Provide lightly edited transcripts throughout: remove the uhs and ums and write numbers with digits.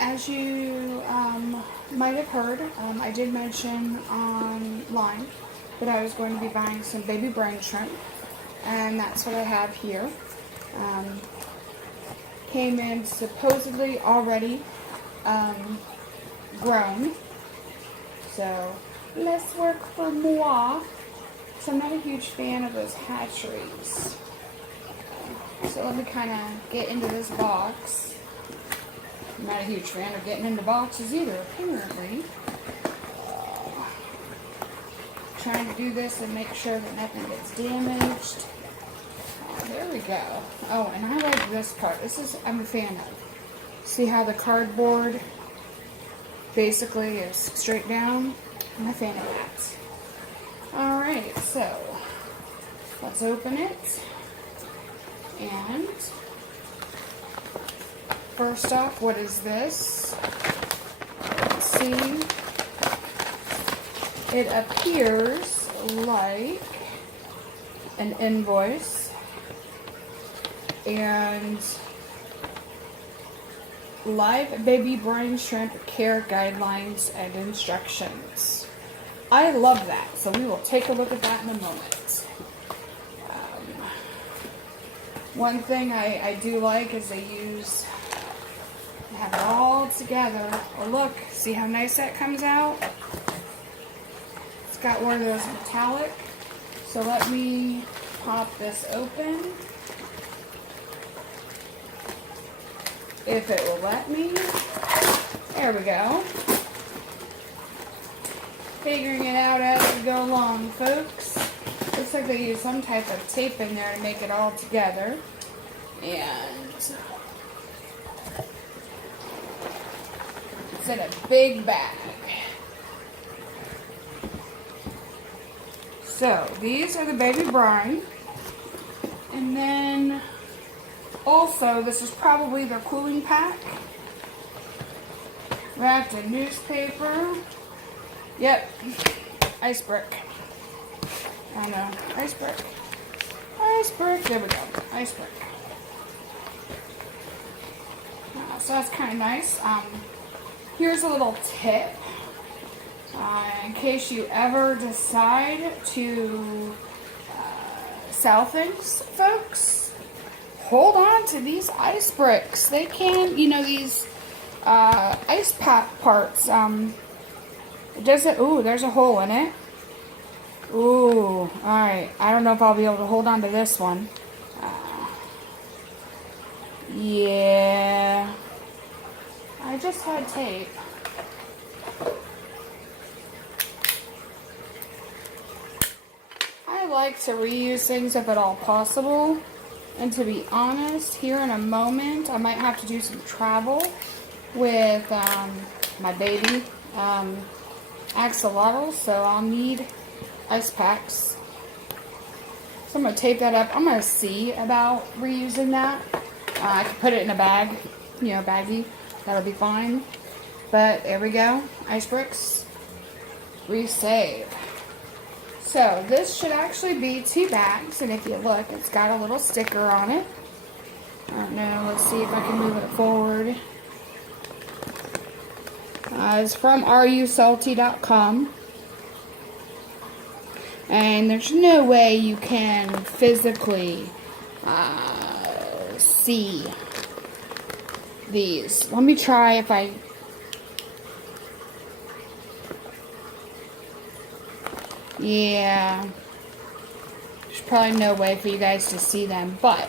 as you might have heard, I did mention online that I was going to be buying some Baby Brine Shrimp, and that's what I have here. Came in supposedly already grown, so less work for moi. So I'm not a huge fan of those hatcheries. So let me kind of get into this box. I'm not a huge fan of getting into boxes either, apparently. Trying to do this and make sure that nothing gets damaged. There we go. Oh, and I like this part. I'm a fan of. See how the cardboard basically is straight down? I'm a fan of that. Alright, so let's open it. And first off, what is this? Let's see. It appears like an invoice and live baby brine shrimp care guidelines and instructions. I love that, so we will take a look at that in a moment. One thing I do like is they have it all together. Oh look, see how nice that comes out? It's got one of those metallic. So let me pop this open. If it will let me. There we go. Figuring it out as we go along, folks. Looks like they use some type of tape in there to make it all together. And it's in a big bag. So these are the baby brine. And then also, this is probably their cooling pack. Wrapped in newspaper. Yep. Ice brick. I know. Ice brick. Ice brick. There we go. Ice brick. So that's kind of nice. Here's a little tip. In case you ever decide to sell things, folks, hold on to these ice bricks. They can, these ice pack parts. It doesn't, ooh, there's a hole in it. Ooh, alright. I don't know if I'll be able to hold on to this one. Yeah. I just had tape. I like to reuse things if at all possible. And to be honest, here in a moment, I might have to do some travel with my baby axolotl, so I'll need ice packs. So I'm going to tape that up. I'm going to see about reusing that. I can put it in a bag, baggie. That'll be fine. But there we go. Ice bricks. Resave. So this should actually be 2 bags, and if you look, it's got a little sticker on it. I don't know. Let's see if I can move it forward. It's from RUSalty.com. And there's no way you can physically see these. Let me try if I... Yeah. There's probably no way for you guys to see them, but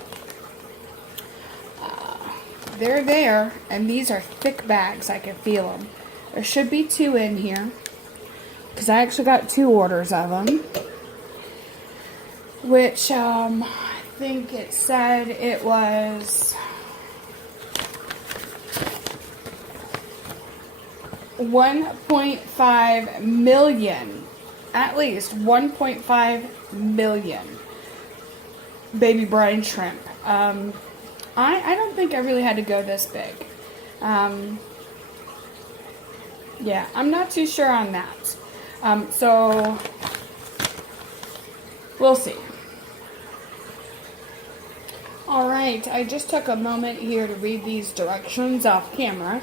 they're there, and these are thick bags. I can feel them. There should be 2 in here, because I actually got 2 orders of them, which I think it said it was 1.5 million, at least 1.5 million baby brine shrimp. I don't think I really had to go this big. Yeah, I'm not too sure on that. So we'll see. Alright, I just took a moment here to read these directions off camera.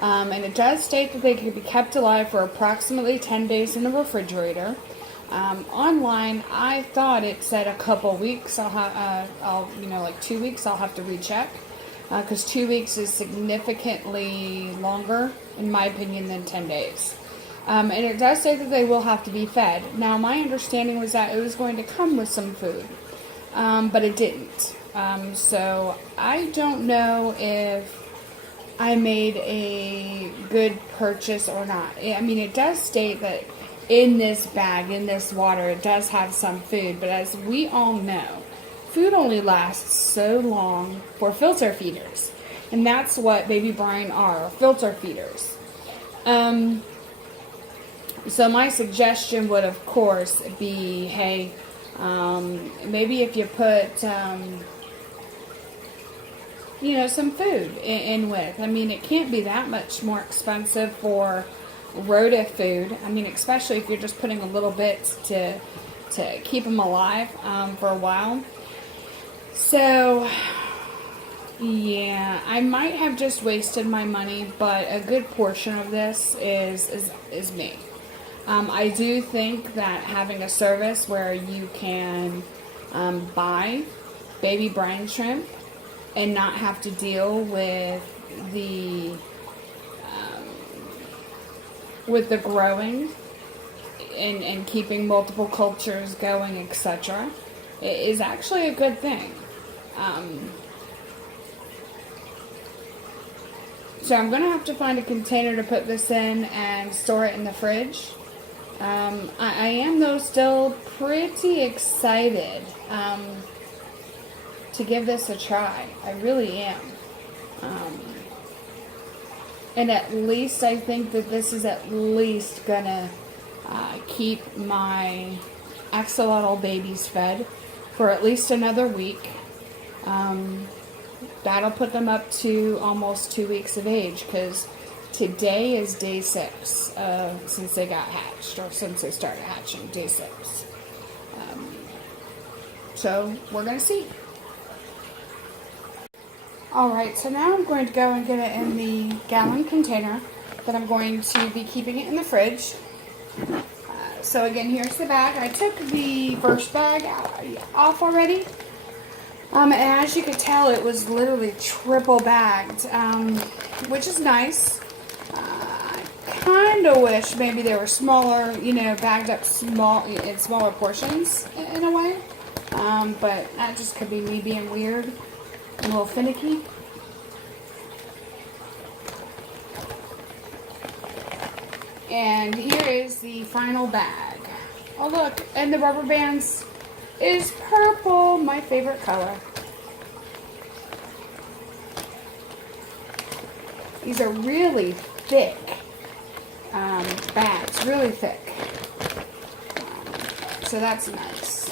And it does state that they can be kept alive for approximately 10 days in the refrigerator. Online, I thought it said a couple weeks. Like 2 weeks. I'll have to recheck because 2 weeks is significantly longer, in my opinion, than 10 days. And it does say that they will have to be fed. Now, my understanding was that it was going to come with some food, but it didn't. So I don't know if I made a good purchase or not. I mean, it does state that in this bag, in this water, it does have some food, but as we all know, food only lasts so long for filter feeders. And that's what Baby Brine are, filter feeders. So my suggestion would, of course, be, hey, maybe if you put, some food in with. I mean, it can't be that much more expensive for rota food. I mean, especially if you're just putting a little bit to keep them alive for a while. So, yeah, I might have just wasted my money, but a good portion of this is me. I do think that having a service where you can buy Baby Brine Shrimp and not have to deal with the growing and keeping multiple cultures going, etc., is actually a good thing. So I'm going to have to find a container to put this in and store it in the fridge. I am, though, still pretty excited to give this a try. I really am. And at least I think that this is at least going to keep my axolotl babies fed for at least another week. That'll put them up to almost 2 weeks of age, because today is day 6 since they got hatched, or since they started hatching, day 6. So we're going to see. Alright, so now I'm going to go and get it in the gallon container that I'm going to be keeping it in the fridge. So again, here's the bag. I took the first bag off already. And as you could tell, it was literally triple bagged, which is nice. I kind of wish maybe they were smaller, bagged up in smaller portions in a way. But that just could be me being weird. A little finicky. And here is the final bag. Oh look, and the rubber bands is purple, my favorite color. These are really thick bags, really thick. So that's nice.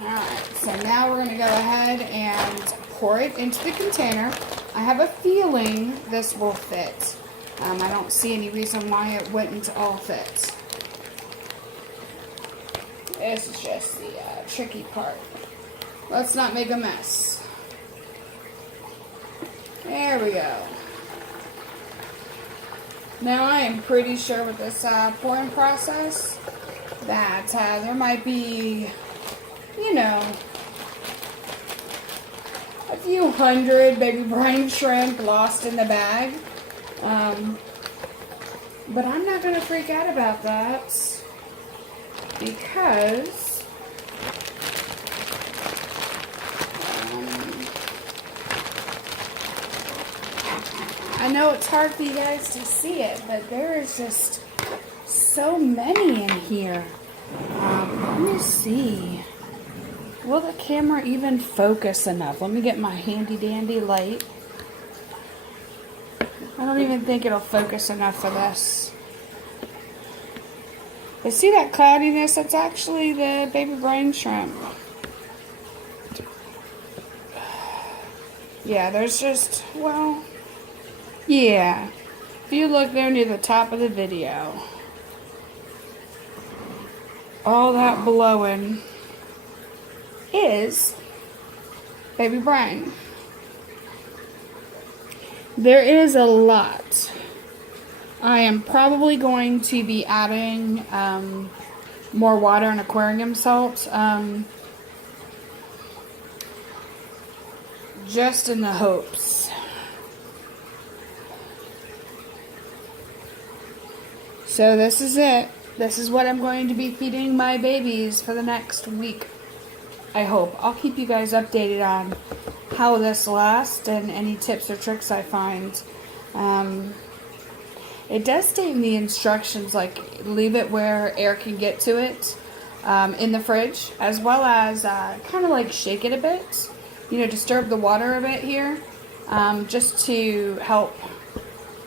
Alright, so now we're going to go ahead and pour it into the container. I have a feeling this will fit. I don't see any reason why it wouldn't all fit. This is just the tricky part. Let's not make a mess. There we go. Now I am pretty sure with this pouring process that there might be, a few hundred Baby Brine Shrimp lost in the bag. But I'm not going to freak out about that, because I know it's hard for you guys to see it, but there is just so many in here. Let me see. Will the camera even focus enough? Let me get my handy dandy light. I don't even think it'll focus enough for this. But see that cloudiness? That's actually the Baby Brine Shrimp. Yeah, there's just, well, yeah. If you look there near the top of the video, all that blowing is Baby Brine. There is a lot. I am probably going to be adding more water and aquarium salt, just in the hopes. So this is it. This is what I'm going to be feeding my babies for the next week. I hope. I'll keep you guys updated on how this lasts and any tips or tricks I find. It does state in the instructions, like, leave it where air can get to it in the fridge, as well as kind of like shake it a bit, disturb the water a bit here, just to help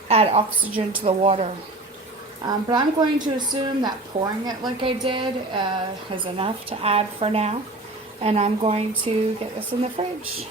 add oxygen to the water. But I'm going to assume that pouring it like I did is enough to add for now. And I'm going to get this in the fridge.